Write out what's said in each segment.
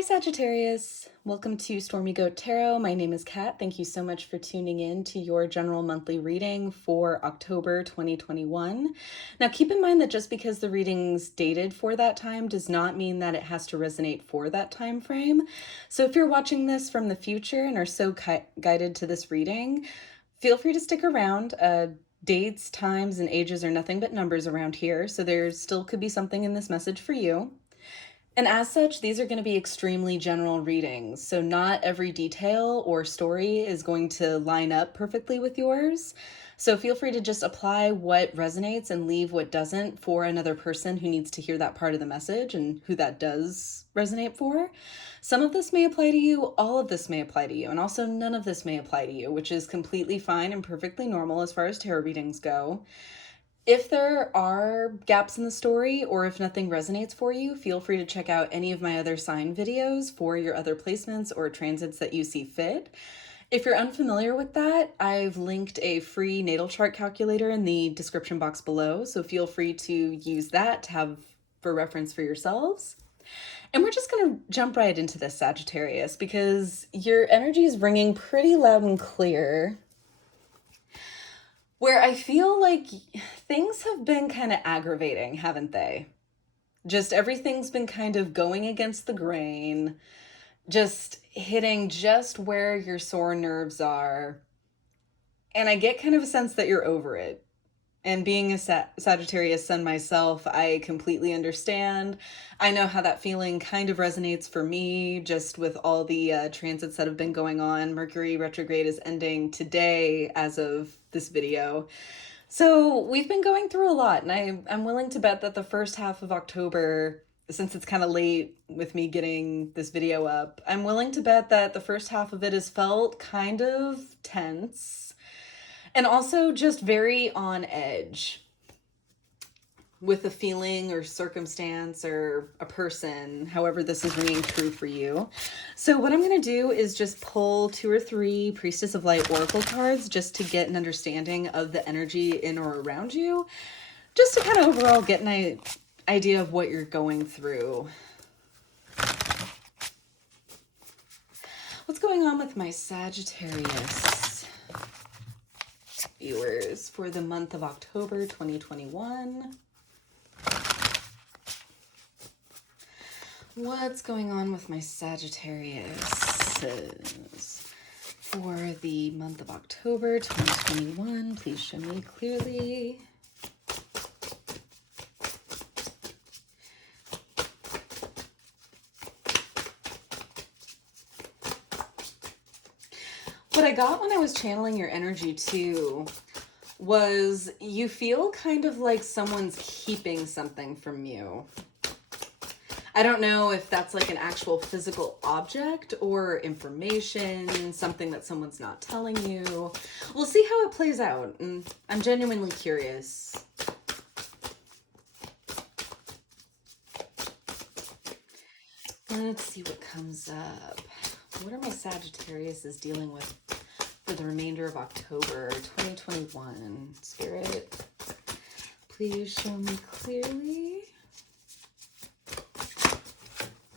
Hi, Sagittarius. Welcome to Stormy Goat Tarot. My name is Kat. Thank you so much for tuning in to your general monthly reading for October 2021. Now, keep in mind that just because the reading's dated for that time does not mean that it has to resonate for that time frame. So if you're watching this from the future and are so guided to this reading, feel free to stick around. Dates, times, and ages are nothing but numbers around here, so there still could be something in this message for you. And as such, these are going to be extremely general readings, so not every detail or story is going to line up perfectly with yours. So feel free to just apply what resonates and leave what doesn't for another person who needs to hear that part of the message and who that does resonate for. Some of this may apply to you, all of this may apply to you, and also none of this may apply to you, which is completely fine and perfectly normal as far as tarot readings go. If there are gaps in the story or if nothing resonates for you, feel free to check out any of my other sign videos for your other placements or transits that you see fit. If you're unfamiliar with that, I've linked a free natal chart calculator in the description box below, so feel free to use that to have for reference for yourselves. And we're just going to jump right into this, Sagittarius, because your energy is ringing pretty loud and clear, where I feel like things have been kind of aggravating, haven't they? Just everything's been kind of going against the grain, just hitting just where your sore nerves are. And I get kind of a sense that you're over it. And being a Sagittarius sun myself, I completely understand. I know how that feeling kind of resonates for me, just with all the transits that have been going on. Mercury retrograde is ending today as of this video. So we've been going through a lot, and I'm willing to bet that the first half of October, since it's kind of late with me getting this video up, I'm willing to bet that the first half of it has felt kind of tense. And also just very on edge with a feeling or circumstance or a person, however this is ringing true for you. So what I'm going to do is just pull 2 or 3 Priestess of Light Oracle cards just to get an understanding of the energy in or around you, just to kind of overall get an idea of what you're going through. What's going on with my Sagittarius viewers for the month of October 2021? What's going on with my Sagittarius for the month of October 2021? Please show me clearly. What I got when I was channeling your energy too was you feel kind of like someone's keeping something from you. I don't know if that's like an actual physical object or information, something that someone's not telling you. We'll see how it plays out, and I'm genuinely curious. Let's see what comes up. What are my Sagittarius dealing with for the remainder of October 2021? Spirit, please show me clearly.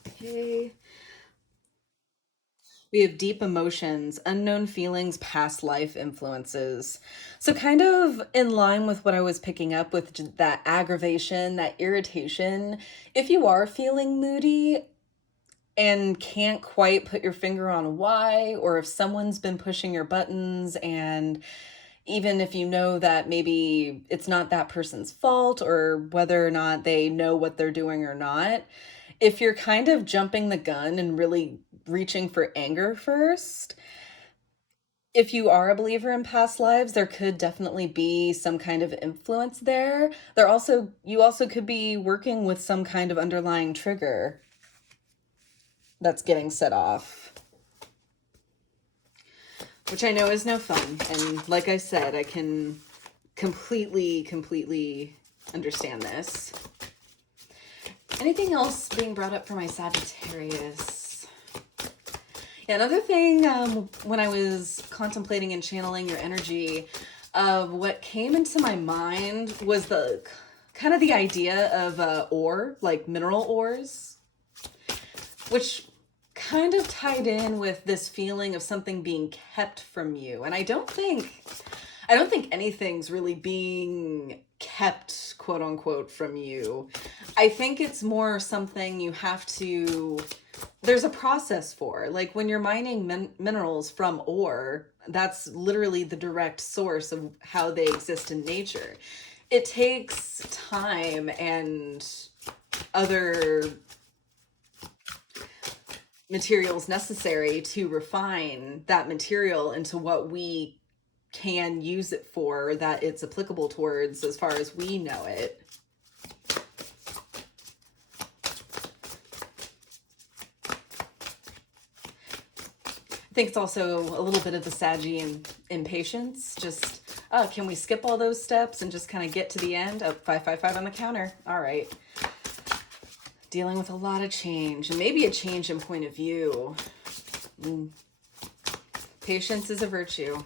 Okay. We have deep emotions, unknown feelings, past life influences. So kind of in line with what I was picking up with that aggravation, that irritation. If you are feeling moody and can't quite put your finger on why, or if someone's been pushing your buttons, and even if you know that maybe it's not that person's fault or whether or not they know what they're doing or not, if you're kind of jumping the gun and really reaching for anger first, if you are a believer in past lives, there could definitely be some kind of influence there. You also could be working with some kind of underlying trigger that's getting set off, which I know is no fun. And like I said, I can completely understand this. Anything else being brought up for my Sagittarius? Yeah, another thing, when I was contemplating and channeling your energy, what came into my mind was the kind of the idea of ore, like mineral ores, which kind of tied in with this feeling of something being kept from you. And I don't think anything's really being kept, quote unquote, from you. I think it's more something you have to, there's a process for. Like when you're mining minerals from ore, that's literally the direct source of how they exist in nature. It takes time and other materials necessary to refine that material into what we can use it for, that it's applicable towards as far as we know it. I think it's also a little bit of the Saggy impatience. Just, oh, can we skip all those steps and just kind of get to the end? Oh, 555 on the counter. All right. Dealing with a lot of change, and maybe a change in point of view. Patience is a virtue.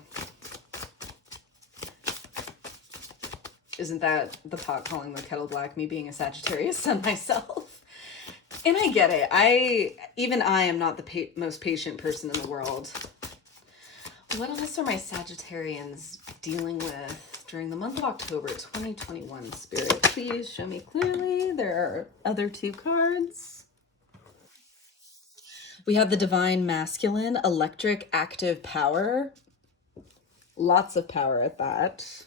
Isn't that the pot calling the kettle black, me being a Sagittarius sun myself? And I get it. Even I am not the most patient person in the world. What else are my Sagittarians dealing with during the month of October 2021? Spirit, please show me clearly. There are other two cards. We have the Divine Masculine, electric, active power. Lots of power at that.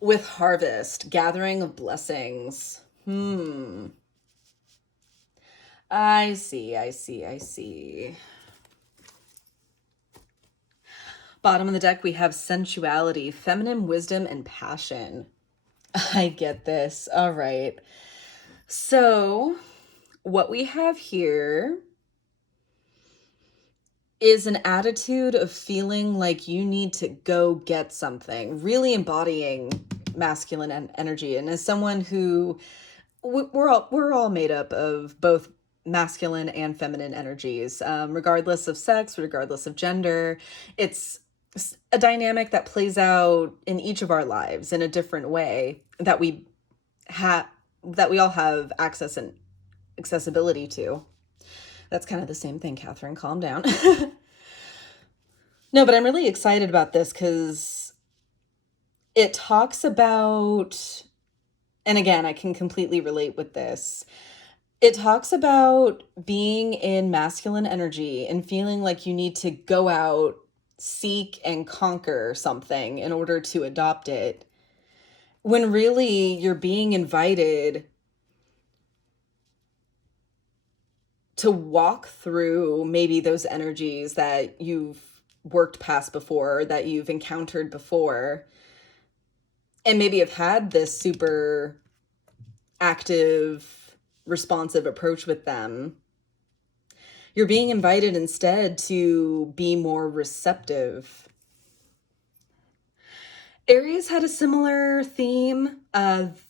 With Harvest, gathering of blessings. I see. Bottom of the deck, we have sensuality, feminine wisdom, and passion. I get this. All right. So what we have here is an attitude of feeling like you need to go get something, really embodying masculine energy. And as someone who, we're all made up of both masculine and feminine energies, regardless of sex, regardless of gender. It's a dynamic that plays out in each of our lives in a different way that we all have access and accessibility to. That's kind of the same thing, Catherine. Calm down. No, but I'm really excited about this because it talks about, and again, I can completely relate with this. It talks about being in masculine energy and feeling like you need to go out, seek and conquer something in order to adopt it, when really you're being invited to walk through maybe those energies that you've worked past before, that you've encountered before, and maybe have had this super active, responsive approach with them. You're being invited instead to be more receptive. Aries had a similar theme of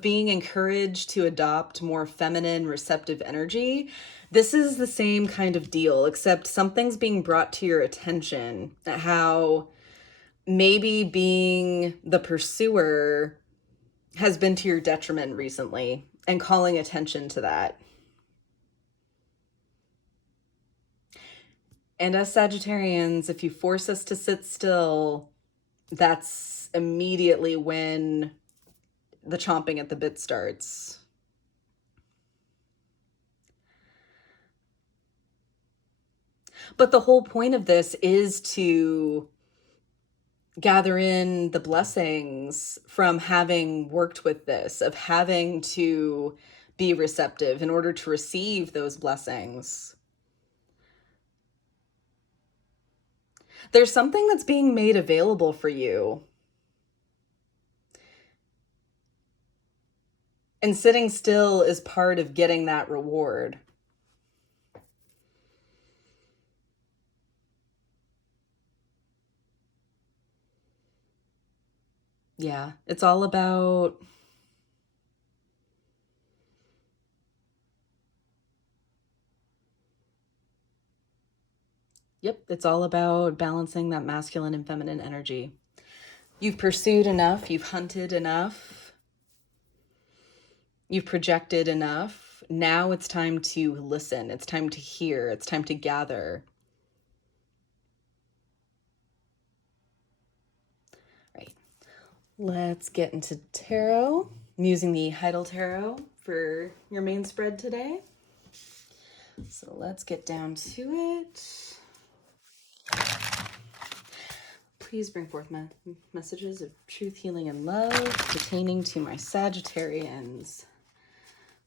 being encouraged to adopt more feminine, receptive energy. This is the same kind of deal, except something's being brought to your attention, how maybe being the pursuer has been to your detriment recently, and calling attention to that. And as Sagittarians, if you force us to sit still, that's immediately when the chomping at the bit starts. But the whole point of this is to gather in the blessings from having worked with this, of having to be receptive in order to receive those blessings. There's something that's being made available for you. And sitting still is part of getting that reward. Yeah, it's all about it's all about balancing that masculine and feminine energy. You've pursued enough, you've hunted enough, you've projected enough. now it's time to listen. It's time to hear. It's time to gather. Right. Let's get into tarot. I'm using the Heidel Tarot for your main spread today. So let's get down to it. Please bring forth messages of truth, healing, and love pertaining to my Sagittarians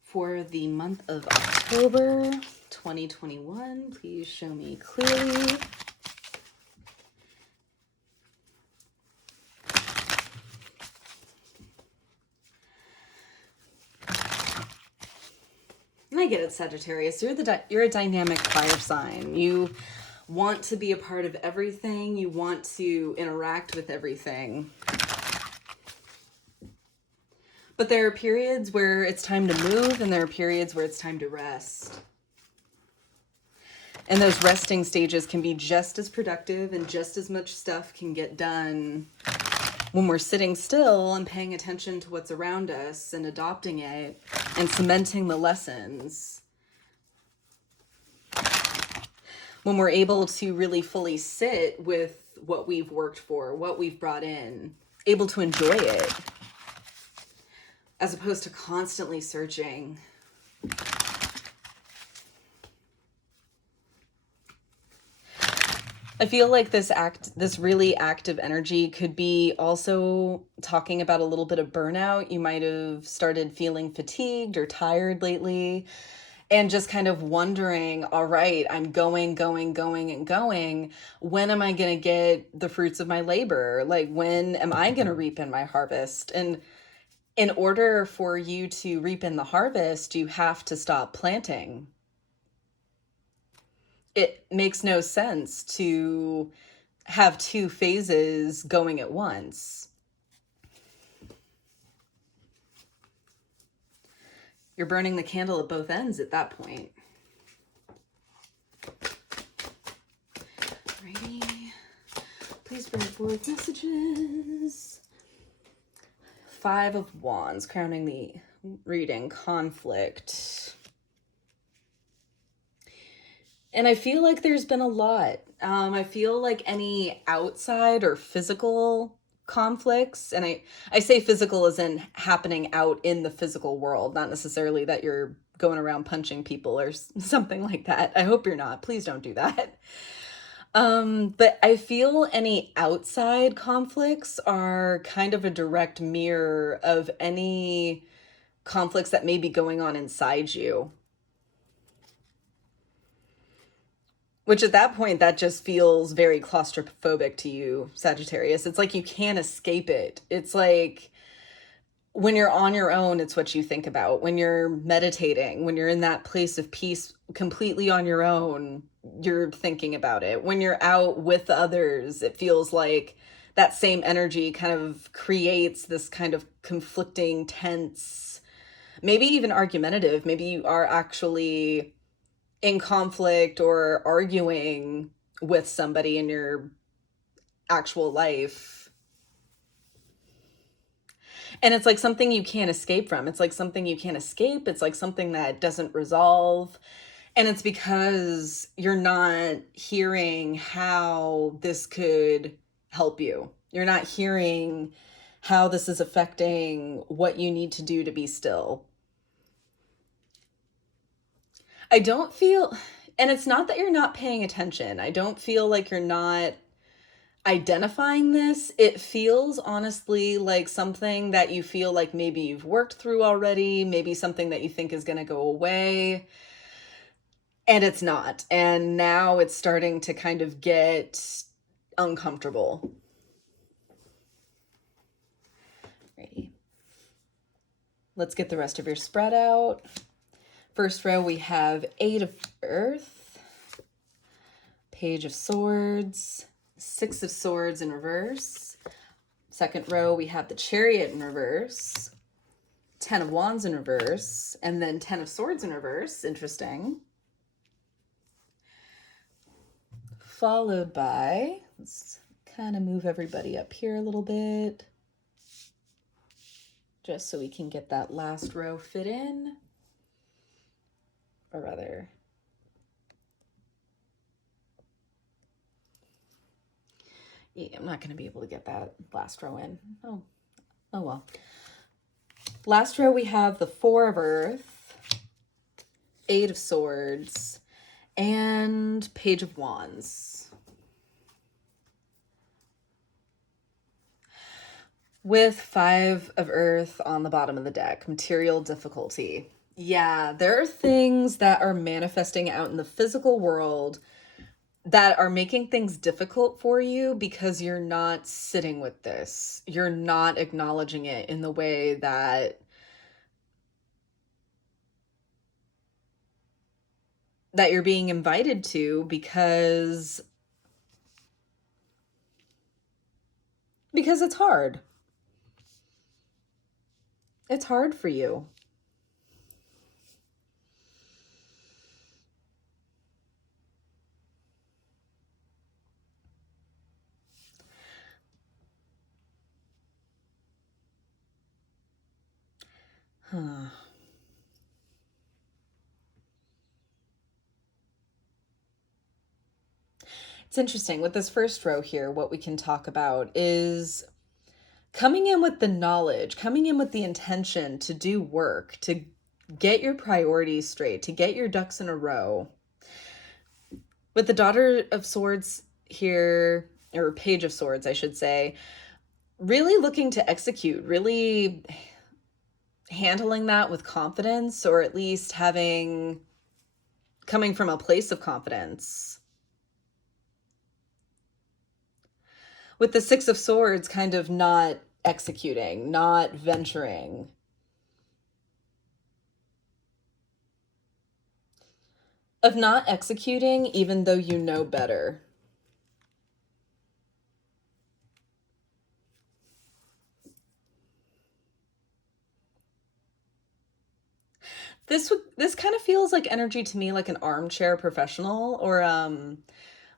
for the month of October 2021. Please show me clearly. And I get it, Sagittarius. You're a dynamic fire sign. You want to be a part of everything. You want to interact with everything. But there are periods where it's time to move, and there are periods where it's time to rest. And those resting stages can be just as productive, and just as much stuff can get done when we're sitting still and paying attention to what's around us and adopting it and cementing the lessons. When we're able to really fully sit with what we've worked for, what we've brought in, able to enjoy it, as opposed to constantly searching. I feel like this really active energy could be also talking about a little bit of burnout. You might have started feeling fatigued or tired lately, and just kind of wondering, all right, I'm going. When am I going to get the fruits of my labor? Like, when am I going to reap in my harvest? And in order for you to reap in the harvest, you have to stop planting. It makes no sense to have two phases going at once. You're burning the candle at both ends at that point. Alrighty. Please bring forth messages. 5 of Wands, crowning the reading, conflict. And I feel like there's been a lot. I feel like any outside or physical conflicts, and I say physical as in happening out in the physical world, not necessarily that you're going around punching people or something like that. I hope you're not. Please don't do that. But I feel any outside conflicts are kind of a direct mirror of any conflicts that may be going on inside you. Which at that point, that just feels very claustrophobic to you, Sagittarius. It's like you can't escape it. It's like when you're on your own, it's what you think about. When you're meditating, when you're in that place of peace completely on your own, you're thinking about it. When you're out with others, it feels like that same energy kind of creates this kind of conflicting, tense, maybe even argumentative. Maybe you are actually in conflict or arguing with somebody in your actual life. And it's like something you can't escape from. It's like something you can't escape. It's like something that doesn't resolve. And it's because you're not hearing how this could help you. You're not hearing how this is affecting what you need to do to be still. I don't feel, and it's not that you're not paying attention. I don't feel like you're not identifying this. It feels honestly like something that you feel like maybe you've worked through already, maybe something that you think is going to go away, and it's not. And now it's starting to kind of get uncomfortable. Alrighty. Let's get the rest of your spread out. First row, we have 8 of Earth, Page of Swords, 6 of Swords in reverse. Second row, we have the Chariot in reverse, 10 of Wands in reverse, and then 10 of Swords in reverse. Interesting. Followed by, let's kind of move everybody up here a little bit, just so we can get that last row fit in. or rather, yeah, I'm not going to be able to get that last row in. Oh well. Last row we have the Four of Earth, Eight of Swords, and Page of Wands. With Five of Earth on the bottom of the deck, material difficulty. Yeah, there are things that are manifesting out in the physical world that are making things difficult for you because you're not sitting with this. You're not acknowledging it in the way that you're being invited to, because it's hard. It's hard for you. Huh. It's interesting with this first row here. What we can talk about is coming in with the knowledge, coming in with the intention to do work, to get your priorities straight, to get your ducks in a row. With the Daughter of Swords here, or Page of Swords, I should say, really looking to execute, really handling that with confidence, or at least coming from a place of confidence. With the Six of Swords kind of not executing, not venturing. Of not executing even though you know better. This kind of feels like energy to me, like an armchair professional, or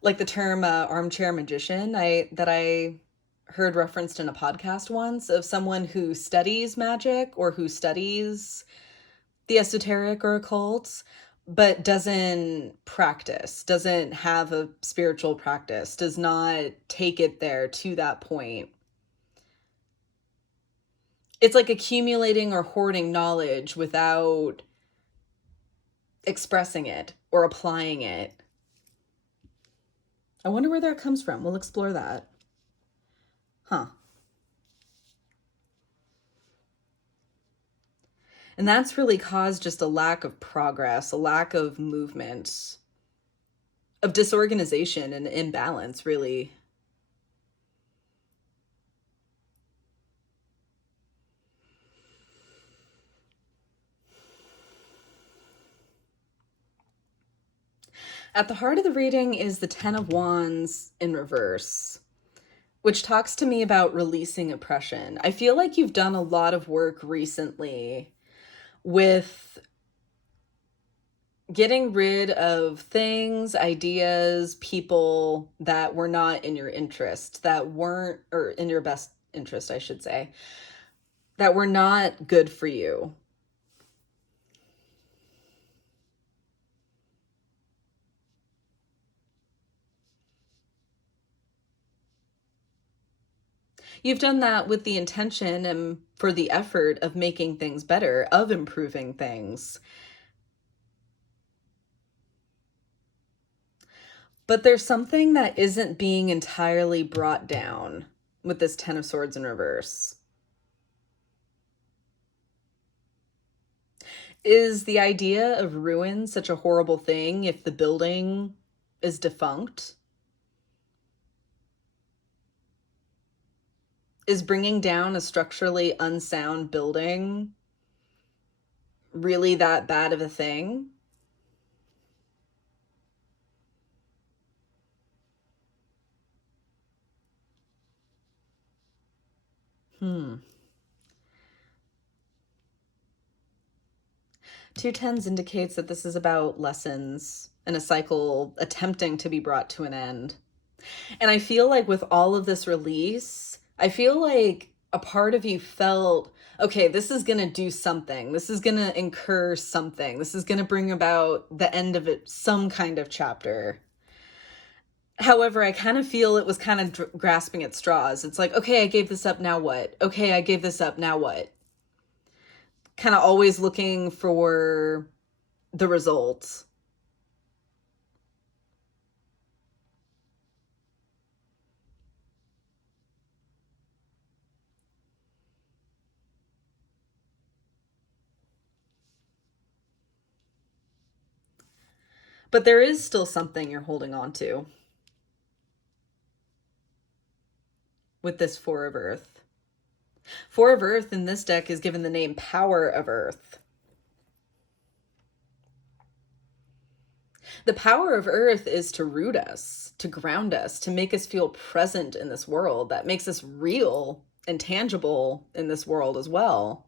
like the term armchair magician that I heard referenced in a podcast once, of someone who studies magic or who studies the esoteric or occult, but doesn't practice, doesn't have a spiritual practice, does not take it there to that point. It's like accumulating or hoarding knowledge without expressing it or applying it. I wonder where that comes from. We'll explore that. Huh. And that's really caused just a lack of progress, a lack of movement, of disorganization and imbalance, really. At the heart of the reading is the Ten of Wands in reverse, which talks to me about releasing oppression. I feel like you've done a lot of work recently with getting rid of things, ideas, people that were not in your interest, that weren't, or in your best interest, I should say, that were not good for you. You've done that with the intention and for the effort of making things better, of improving things. But there's something that isn't being entirely brought down with this Ten of Swords in reverse. Is the idea of ruin such a horrible thing if the building is defunct? Is bringing down a structurally unsound building really that bad of a thing? Two tens indicates that this is about lessons and a cycle attempting to be brought to an end. And I feel like with all of this release, I feel like a part of you felt, okay, this is going to do something. This is going to incur something. This is going to bring about the end of it, some kind of chapter. However, I kind of feel it was kind of grasping at straws. It's like, okay, I gave this up, now what? Okay, I gave this up, now what? Kind of always looking for the results. But there is still something you're holding on to with this Four of Earth. Four of Earth in this deck is given the name Power of Earth. The power of Earth is to root us, to ground us, to make us feel present in this world. That makes us real and tangible in this world as well.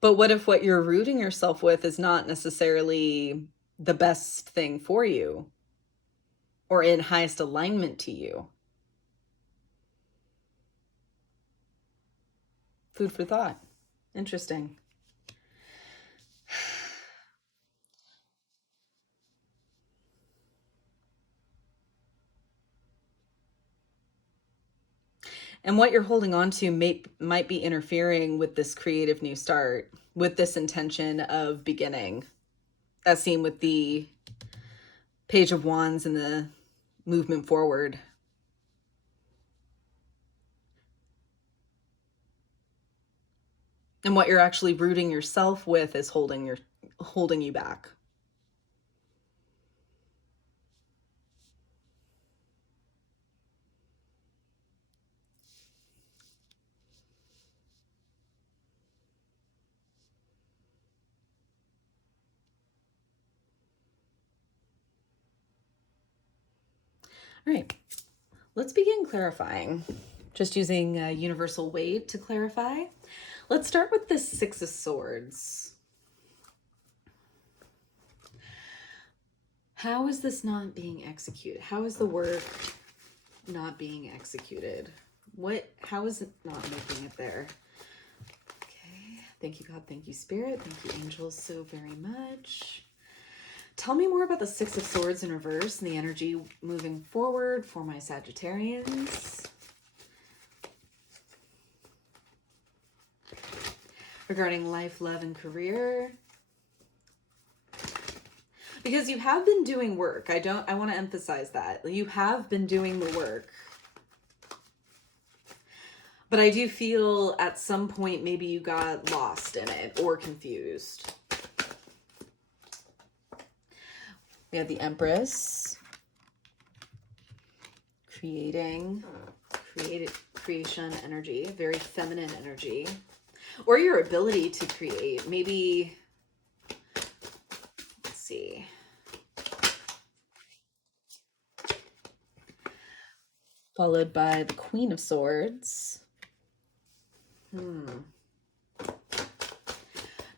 But what if what you're rooting yourself with is not necessarily the best thing for you or in highest alignment to you? Food for thought. Interesting. And what you're holding on to might be interfering with this creative new start, with this intention of beginning, as seen with the Page of Wands and the movement forward. And what you're actually rooting yourself with is holding you back. All right, let's begin clarifying. Just using universal weight to clarify. Let's start with the Six of Swords. How is this not being executed? How is the work not being executed? How is it not making it there? Okay, thank you, God. Thank you, Spirit. Thank you, angels, so very much. Tell me more about the Six of Swords in reverse and the energy moving forward for my Sagittarians. Regarding life, love, and career. Because you have been doing work. I want to emphasize that. You have been doing the work. But I do feel at some point maybe you got lost in it or confused. We have the Empress. Creation energy, very feminine energy. Or your ability to create. Maybe, let's see. Followed by the Queen of Swords.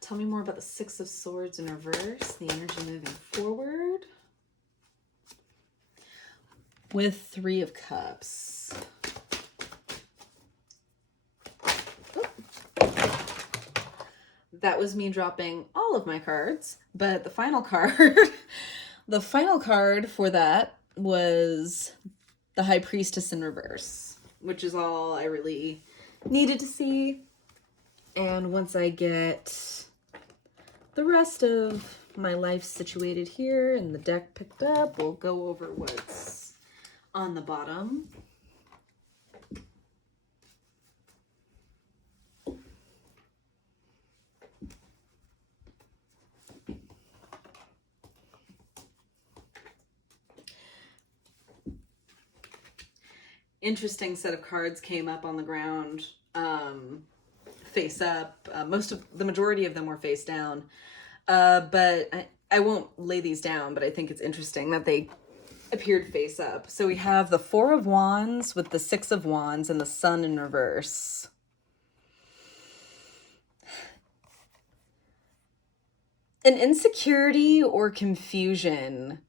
Tell me more about the Six of Swords in reverse, the energy moving forward. With Three of Cups. That was me dropping all of my cards, but the final card, the final card for that was the High Priestess in reverse, which is all I really needed to see. And once I get the rest of my life situated here and the deck picked up, we'll go over what's on the bottom. Interesting set of cards came up on the ground, face up. The majority of them were face down. But I won't lay these down, but I think it's interesting that they appeared face up. So we have the Four of Wands with the Six of Wands and the Sun in reverse. An insecurity or confusion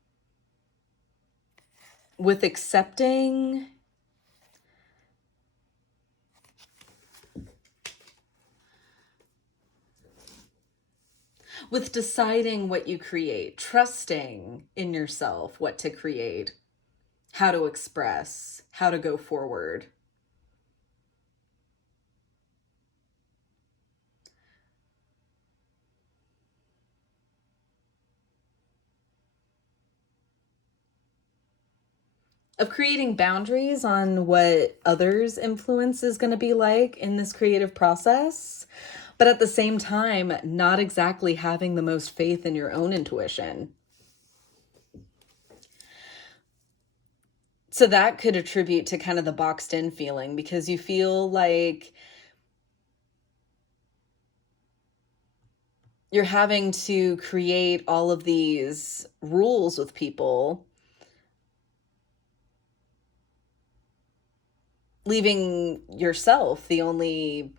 with accepting with deciding what you create, trusting in yourself, what to create, how to express, how to go forward. Of creating boundaries on what others' influence is going to be like in this creative process, but at the same time, not exactly having the most faith in your own intuition. So that could attribute to kind of the boxed in feeling, because you feel like you're having to create all of these rules with people, leaving yourself the only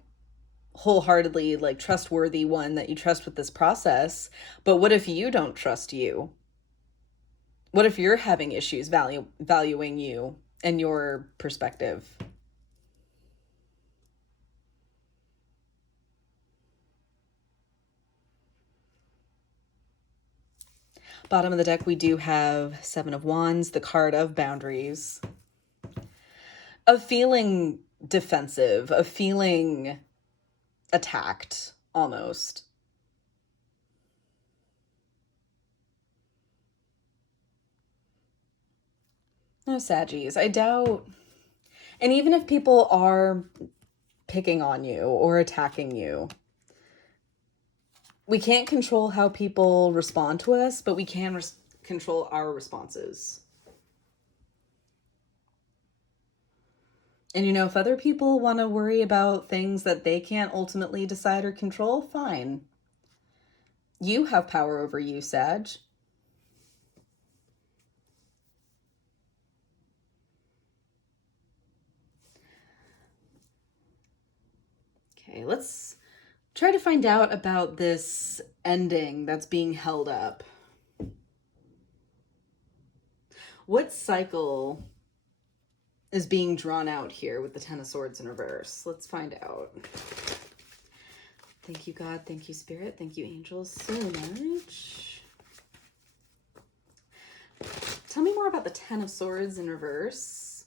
wholeheartedly like trustworthy one that you trust with this process. But what if you don't trust you? What if you're having issues valuing you and your perspective? Bottom of the deck, we do have Seven of Wands, the card of boundaries, of feeling defensive, of feeling attacked almost. No, Saggies, I doubt. And even if people are picking on you or attacking you, we can't control how people respond to us, but we can control our responses. And if other people want to worry about things that they can't ultimately decide or control, fine. You have power over you, Sag. Okay, let's try to find out about this ending that's being held up. What cycle is being drawn out here with the Ten of Swords in reverse? Let's find out. Thank you, God. Thank you, Spirit. Thank you, angels, so much. Tell me more about the Ten of Swords in reverse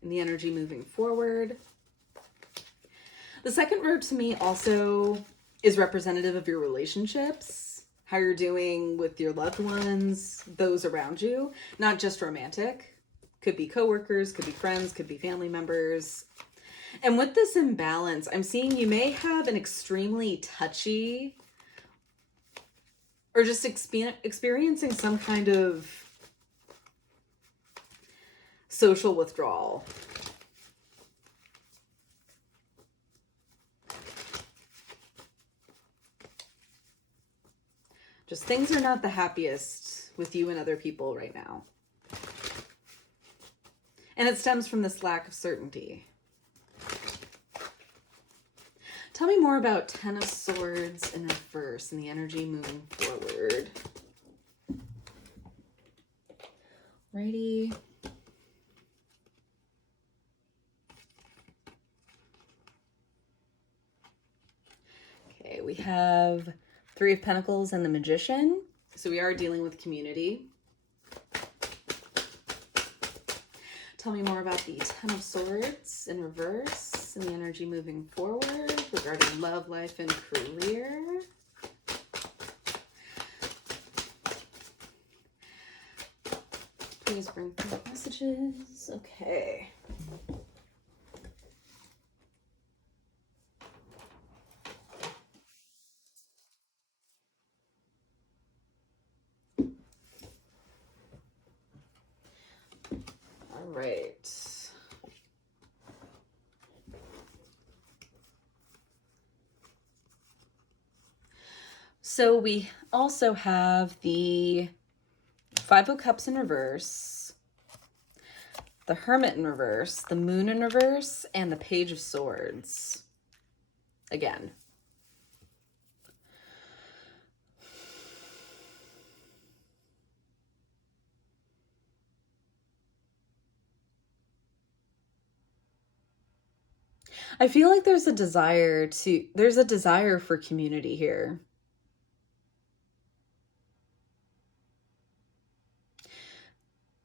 and the energy moving forward. The second row to me also is representative of your relationships, how you're doing with your loved ones, those around you, not just romantic. Could be coworkers, could be friends, could be family members. And with this imbalance, I'm seeing you may have an extremely touchy or just experiencing some kind of social withdrawal. Just things are not the happiest with you and other people right now. And it stems from this lack of certainty. Tell me more about Ten of Swords in reverse and the energy moving forward. Righty. Okay, we have Three of Pentacles and the Magician. So we are dealing with community. Tell me more about the Ten of Swords in reverse and the energy moving forward regarding love, life, and career. Please bring through messages. Okay. All right. So we also have the Five of Cups in reverse, the Hermit in reverse, the Moon in reverse, and the Page of Swords. Again. I feel like there's a desire for community here.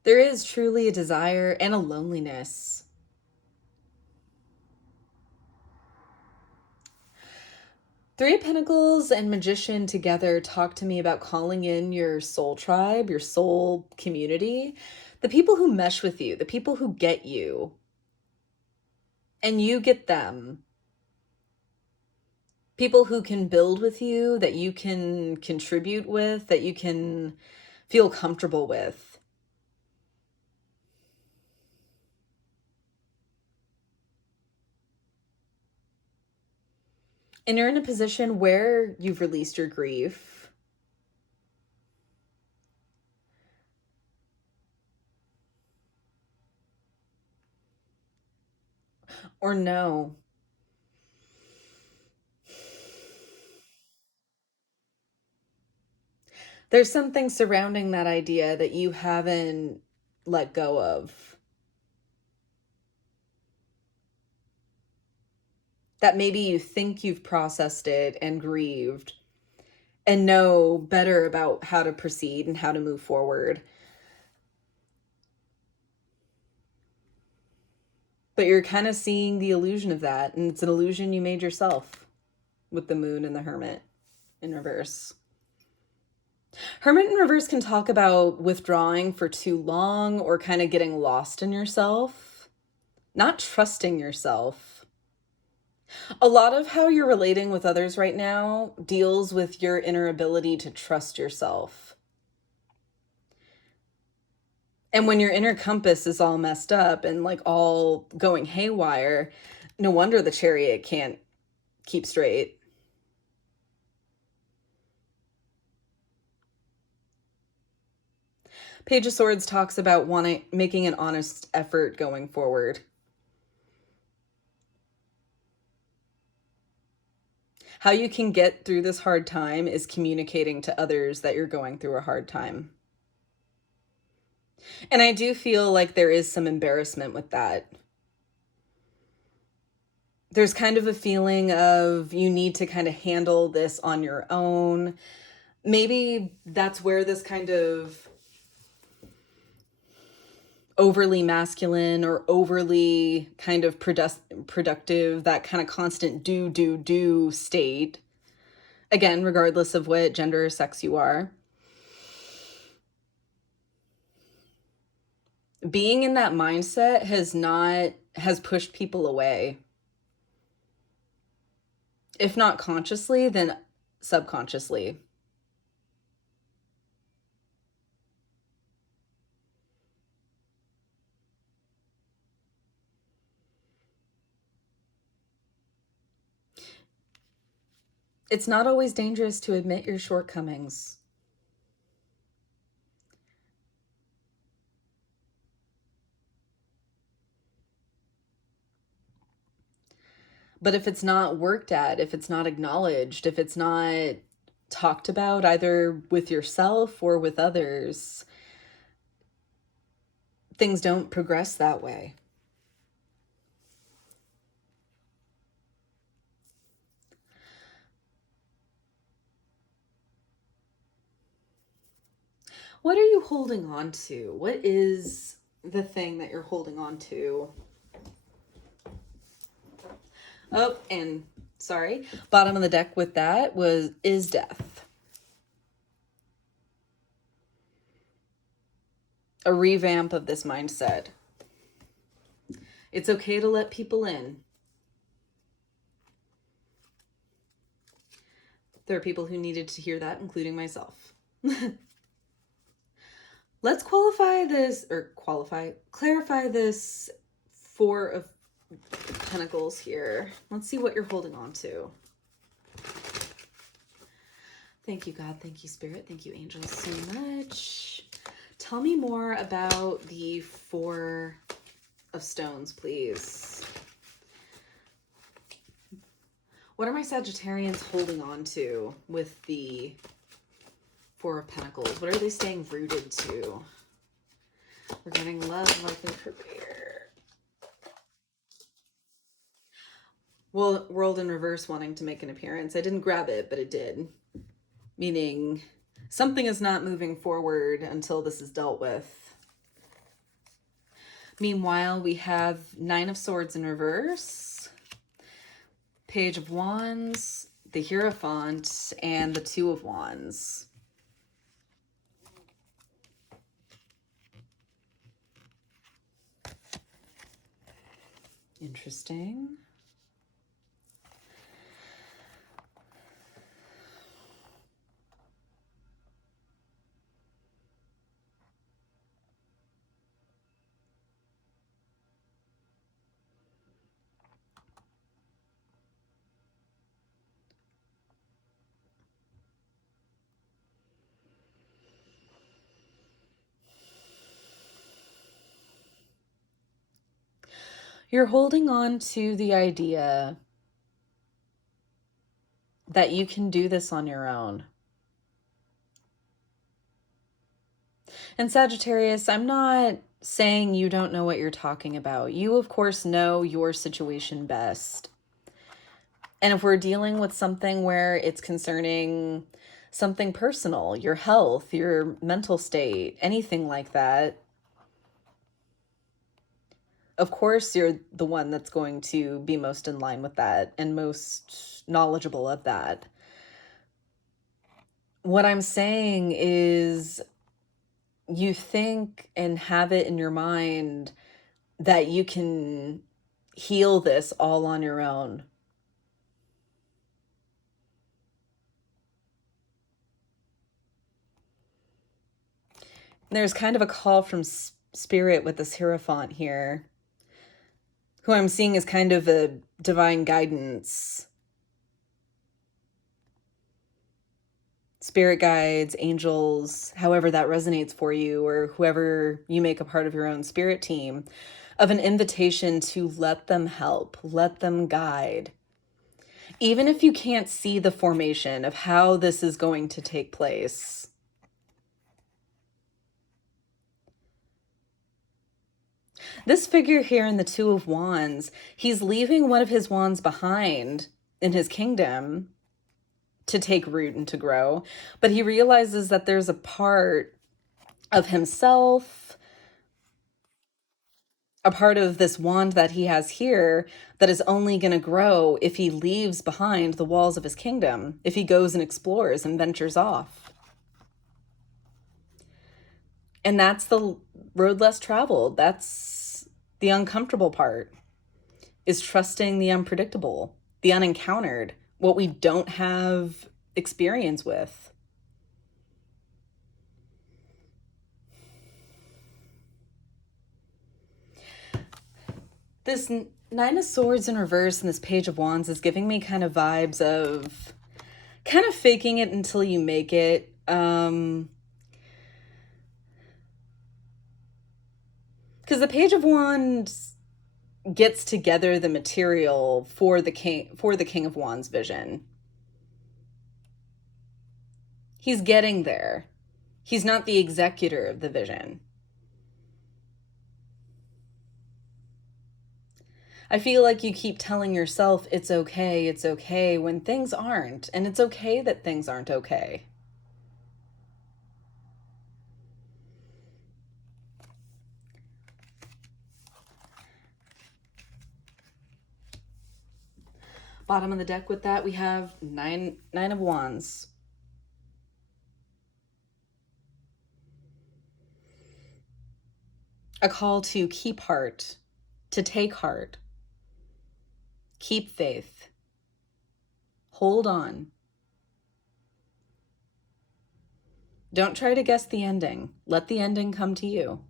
There is truly a desire and a loneliness. Three of Pentacles and Magician together talk to me about calling in your soul tribe, your soul community, the people who mesh with you, the people who get you, and you get them. People who can build with you, that you can contribute with, that you can feel comfortable with. And you're in a position where you've released your grief. Or no. There's something surrounding that idea that you haven't let go of. That maybe you think you've processed it and grieved and know better about how to proceed and how to move forward. But you're kind of seeing the illusion of that, and it's an illusion you made yourself with the Moon and the Hermit in reverse. Hermit in reverse can talk about withdrawing for too long or kind of getting lost in yourself, not trusting yourself. A lot of how you're relating with others right now deals with your inner ability to trust yourself. And when your inner compass is all messed up and like all going haywire, no wonder the Chariot can't keep straight. Page of Swords talks about making an honest effort going forward. How you can get through this hard time is communicating to others that you're going through a hard time. And I do feel like there is some embarrassment with that. There's kind of a feeling of you need to kind of handle this on your own. Maybe that's where this kind of overly masculine or overly kind of productive, that kind of constant do state, again, regardless of what gender or sex you are, being in that mindset has pushed people away. If not consciously, then subconsciously. It's not always dangerous to admit your shortcomings. But if it's not worked at, if it's not acknowledged, if it's not talked about either with yourself or with others, things don't progress that way. What are you holding on to? What is the thing that you're holding on to? Oh, and sorry, bottom of the deck with that is death. A revamp of this mindset. It's okay to let people in. There are people who needed to hear that, including myself. Let's clarify this Four of Pentacles here. Let's see what you're holding on to. Thank you, God. Thank you, Spirit. Thank you, angels, so much. Tell me more about the Four of Stones, please. What are my Sagittarians holding on to with the Four of Pentacles? What are they staying rooted to? Regarding love, life, and career. World in reverse wanting to make an appearance. I didn't grab it, but it did. Meaning something is not moving forward until this is dealt with. Meanwhile, we have Nine of Swords in reverse, Page of Wands, the Hierophant, and the Two of Wands. Interesting. You're holding on to the idea that you can do this on your own. And Sagittarius, I'm not saying you don't know what you're talking about. You, of course, know your situation best. And if we're dealing with something where it's concerning something personal, your health, your mental state, anything like that, of course, you're the one that's going to be most in line with that and most knowledgeable of that. What I'm saying is you think and have it in your mind that you can heal this all on your own. There's kind of a call from spirit with this Hierophant here, who I'm seeing is kind of a divine guidance. Spirit guides, angels, however that resonates for you, or whoever you make a part of your own spirit team, of an invitation to let them help, let them guide. Even if you can't see the formation of how this is going to take place. This figure here in the Two of Wands, he's leaving one of his wands behind in his kingdom to take root and to grow. But he realizes that there's a part of himself, a part of this wand that he has here that is only going to grow if he leaves behind the walls of his kingdom, if he goes and explores and ventures off. And that's the road less traveled. That's the uncomfortable part, is trusting the unpredictable, the unencountered, what we don't have experience with. This Nine of Swords in reverse and this Page of Wands is giving me kind of vibes of kind of faking it until you make it. Because the Page of Wands gets together the material for the King of Wands vision. He's getting there. He's not the executor of the vision. I feel like you keep telling yourself it's okay, when things aren't, and it's okay that things aren't okay. Bottom of the deck with that, we have nine of Wands. A call to keep heart, to take heart, keep faith, hold on. Don't try to guess the ending. Let the ending come to you.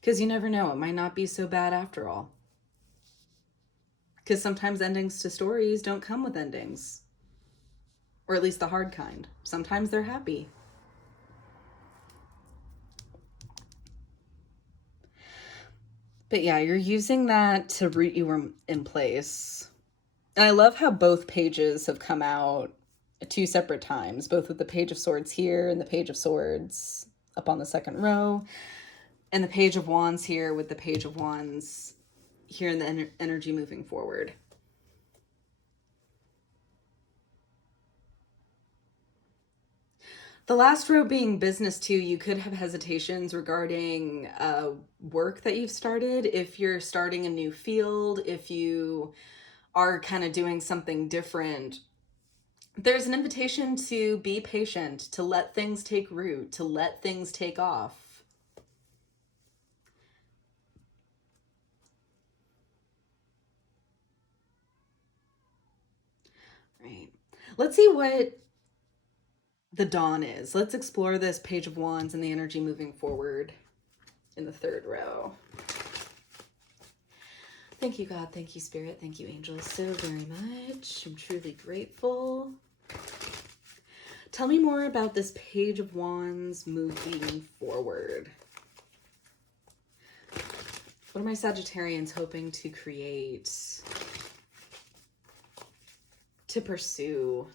Because you never know, it might not be so bad after all. Because sometimes endings to stories don't come with endings. Or at least the hard kind. Sometimes they're happy. But yeah, you're using that to root you in place. And I love how both pages have come out at two separate times, both with the Page of Swords here and the Page of Swords up on the second row. And the Page of Wands here with the Page of Wands here in the energy moving forward. The last row being business too, you could have hesitations regarding work that you've started. If you're starting a new field, if you are kind of doing something different, there's an invitation to be patient, to let things take root, to let things take off. Right. Let's see what the dawn is. Let's explore this Page of Wands and the energy moving forward in the third row. Thank you, God. Thank you, Spirit. Thank you, angels, so very much. I'm truly grateful. Tell me more about this Page of Wands moving forward. What are my Sagittarians hoping to create, to pursue,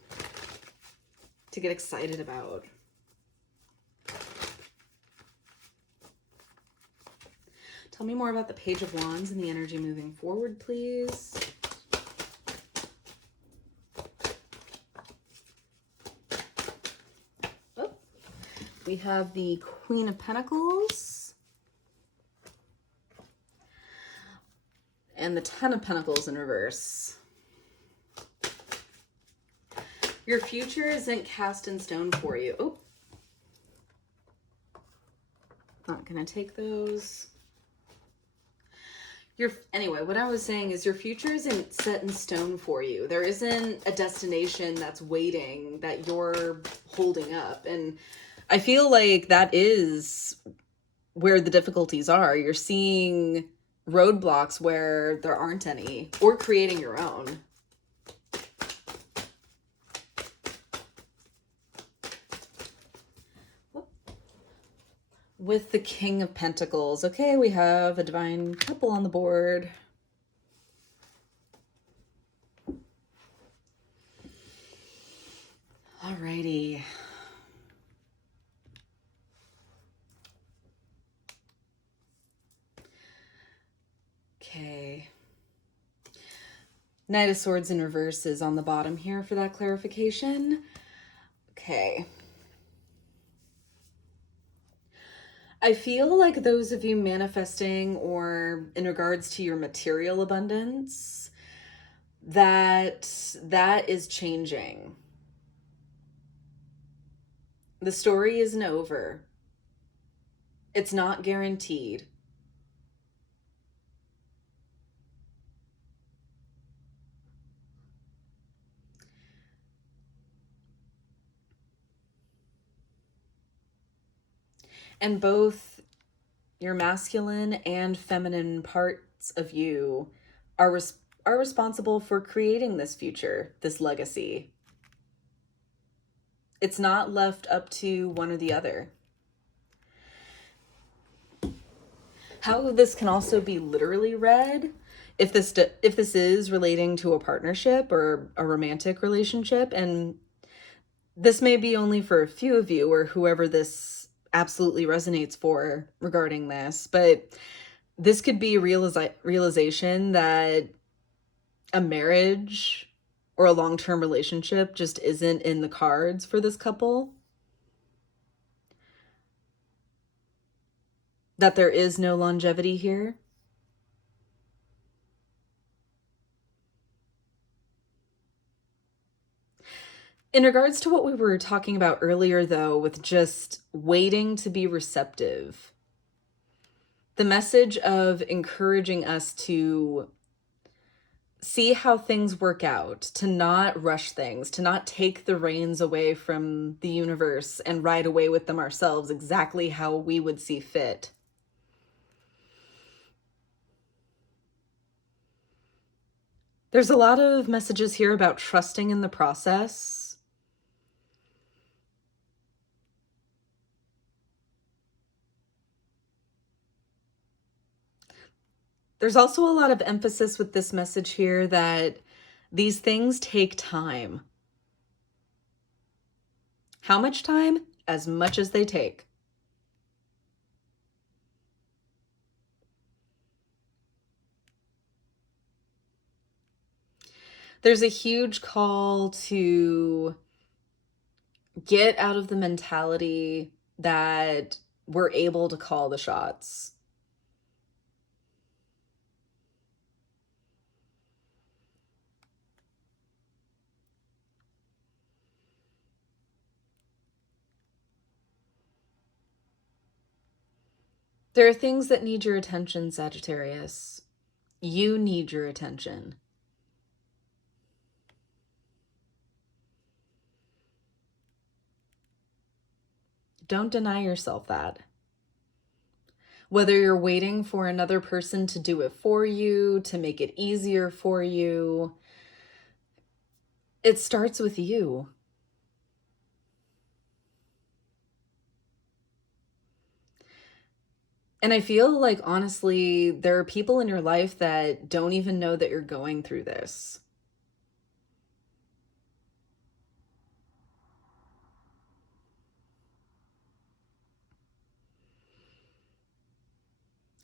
to get excited about? Tell me more about the Page of Wands and the energy moving forward, please. Oh, we have the Queen of Pentacles and the Ten of Pentacles in reverse. Your future isn't cast in stone for you. Oh, not gonna take those. Anyway, what I was saying is your future isn't set in stone for you. There isn't a destination that's waiting that you're holding up. And I feel like that is where the difficulties are. You're seeing roadblocks where there aren't any, or creating your own. With the King of Pentacles. Okay, we have a divine couple on the board. Alrighty. Okay. Knight of Swords in reverse is on the bottom here for that clarification. Okay. I feel like those of you manifesting or in regards to your material abundance, that is changing. The story isn't over. It's not guaranteed. And both your masculine and feminine parts of you are responsible for creating this future, this legacy. It's not left up to one or the other. How this can also be literally read, if this is relating to a partnership or a romantic relationship, and this may be only for a few of you or whoever this absolutely resonates for regarding this, but this could be a realization that a marriage or a long-term relationship just isn't in the cards for this couple. That there is no longevity here. In regards to what we were talking about earlier, though, with just waiting to be receptive, the message of encouraging us to see how things work out, to not rush things, to not take the reins away from the universe and ride away with them ourselves exactly how we would see fit. There's a lot of messages here about trusting in the process. There's also a lot of emphasis with this message here that these things take time. How much time? As much as they take. There's a huge call to get out of the mentality that we're able to call the shots. There are things that need your attention, Sagittarius. You need your attention. Don't deny yourself that. Whether you're waiting for another person to do it for you, to make it easier for you, it starts with you. And I feel like, honestly, there are people in your life that don't even know that you're going through this.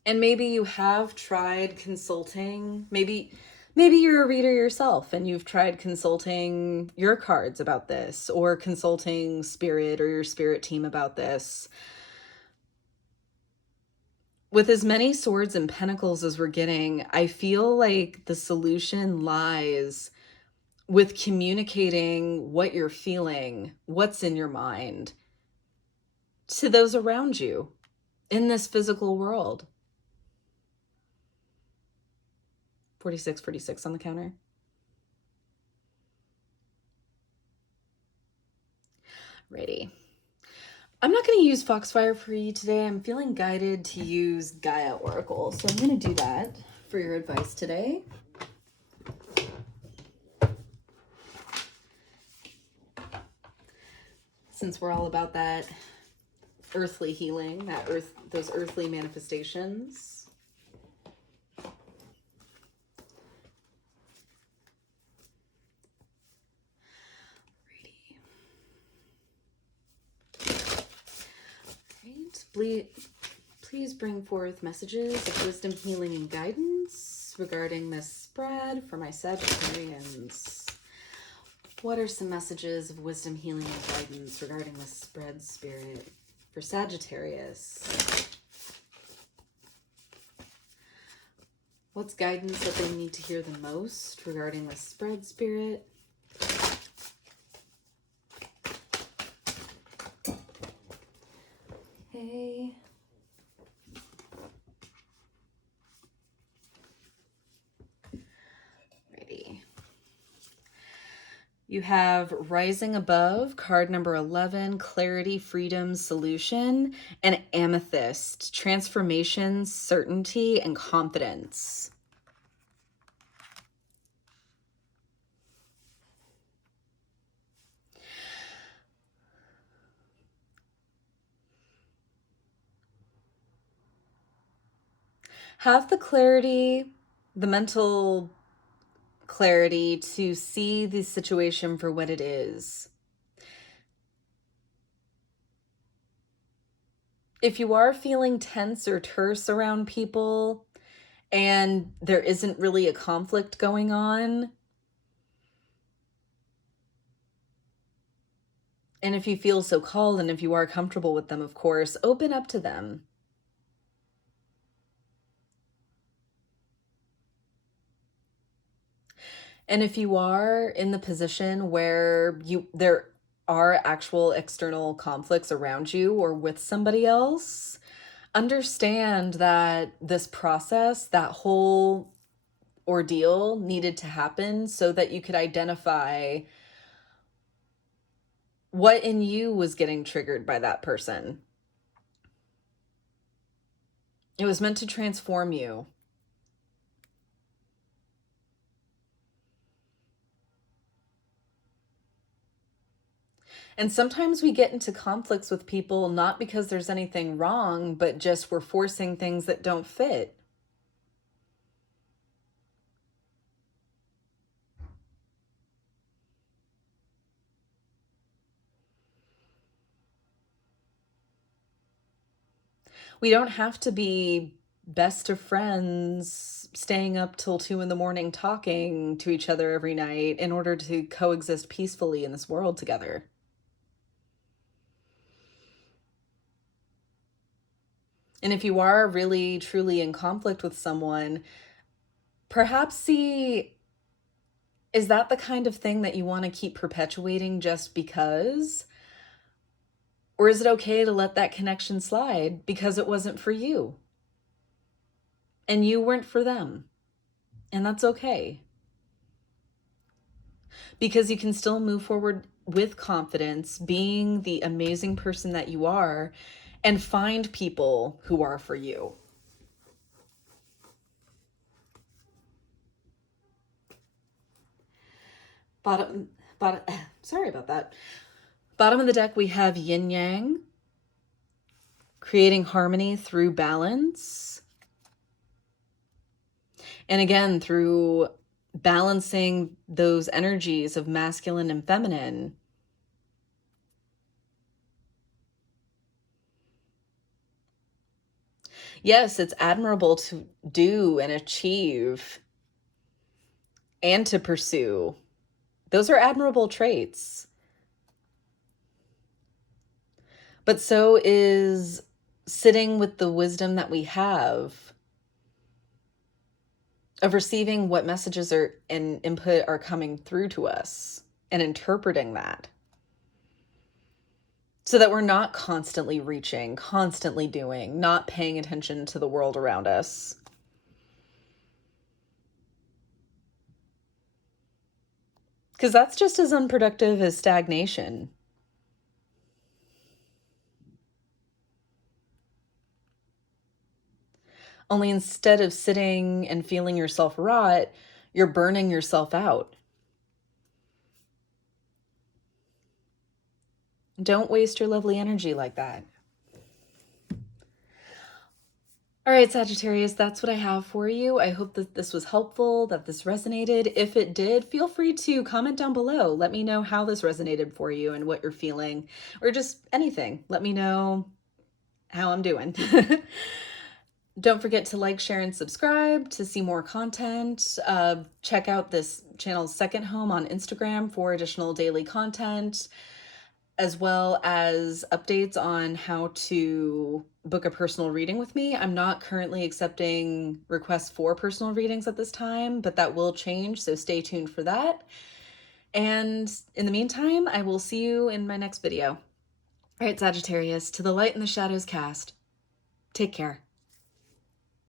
And maybe you have tried consulting. Maybe you're a reader yourself and you've tried consulting your cards about this, or consulting spirit or your spirit team about this. With as many swords and pentacles as we're getting, I feel like the solution lies with communicating what you're feeling, what's in your mind, to those around you in this physical world. 46 on the counter. Righty. I'm not going to use Foxfire for you today. I'm feeling guided to use Gaia Oracle. So I'm going to do that for your advice today. Since we're all about that earthly healing, those earthly manifestations. Please bring forth messages of wisdom, healing, and guidance regarding this spread for my Sagittarians. What are some messages of wisdom, healing, and guidance regarding this spread, Spirit, for Sagittarius? What's guidance that they need to hear the most regarding this spread, Spirit? Okay. Ready. You have Rising Above, card number 11, Clarity, Freedom, Solution, and Amethyst, Transformation, Certainty, and Confidence. Have the clarity, the mental clarity to see the situation for what it is. If you are feeling tense or terse around people and there isn't really a conflict going on, and if you feel so called and if you are comfortable with them, of course, open up to them. And if you are in the position where there are actual external conflicts around you or with somebody else, understand that this process, that whole ordeal needed to happen so that you could identify what in you was getting triggered by that person. It was meant to transform you. And sometimes we get into conflicts with people not because there's anything wrong, but just we're forcing things that don't fit. We don't have to be best of friends staying up till 2 in the morning talking to each other every night in order to coexist peacefully in this world together. And if you are really, truly in conflict with someone, perhaps see, is that the kind of thing that you want to keep perpetuating just because? Or is it okay to let that connection slide because it wasn't for you? And you weren't for them. And that's okay. Because you can still move forward with confidence, being the amazing person that you are, and find people who are for you. Sorry about that. Bottom of the deck, we have yin yang, creating harmony through balance. And again, through balancing those energies of masculine and feminine. Yes, it's admirable to do and achieve and to pursue. Those are admirable traits. But so is sitting with the wisdom that we have of receiving what messages are and input are coming through to us and interpreting that, so that we're not constantly reaching, constantly doing, not paying attention to the world around us. Because that's just as unproductive as stagnation. Only instead of sitting and feeling yourself rot, you're burning yourself out. Don't waste your lovely energy like that. All right, Sagittarius, that's what I have for you. I hope that this was helpful, that this resonated. If it did, feel free to comment down below. Let me know how this resonated for you and what you're feeling, or just anything. Let me know how I'm doing. Don't forget to like, share, and subscribe to see more content. Check out this channel's second home on Instagram for additional daily content, as well as updates on how to book a personal reading with me. I'm not currently accepting requests for personal readings at this time, but that will change, so stay tuned for that. And in the meantime, I will see you in my next video. All right, Sagittarius, to the light and the shadows cast. Take care.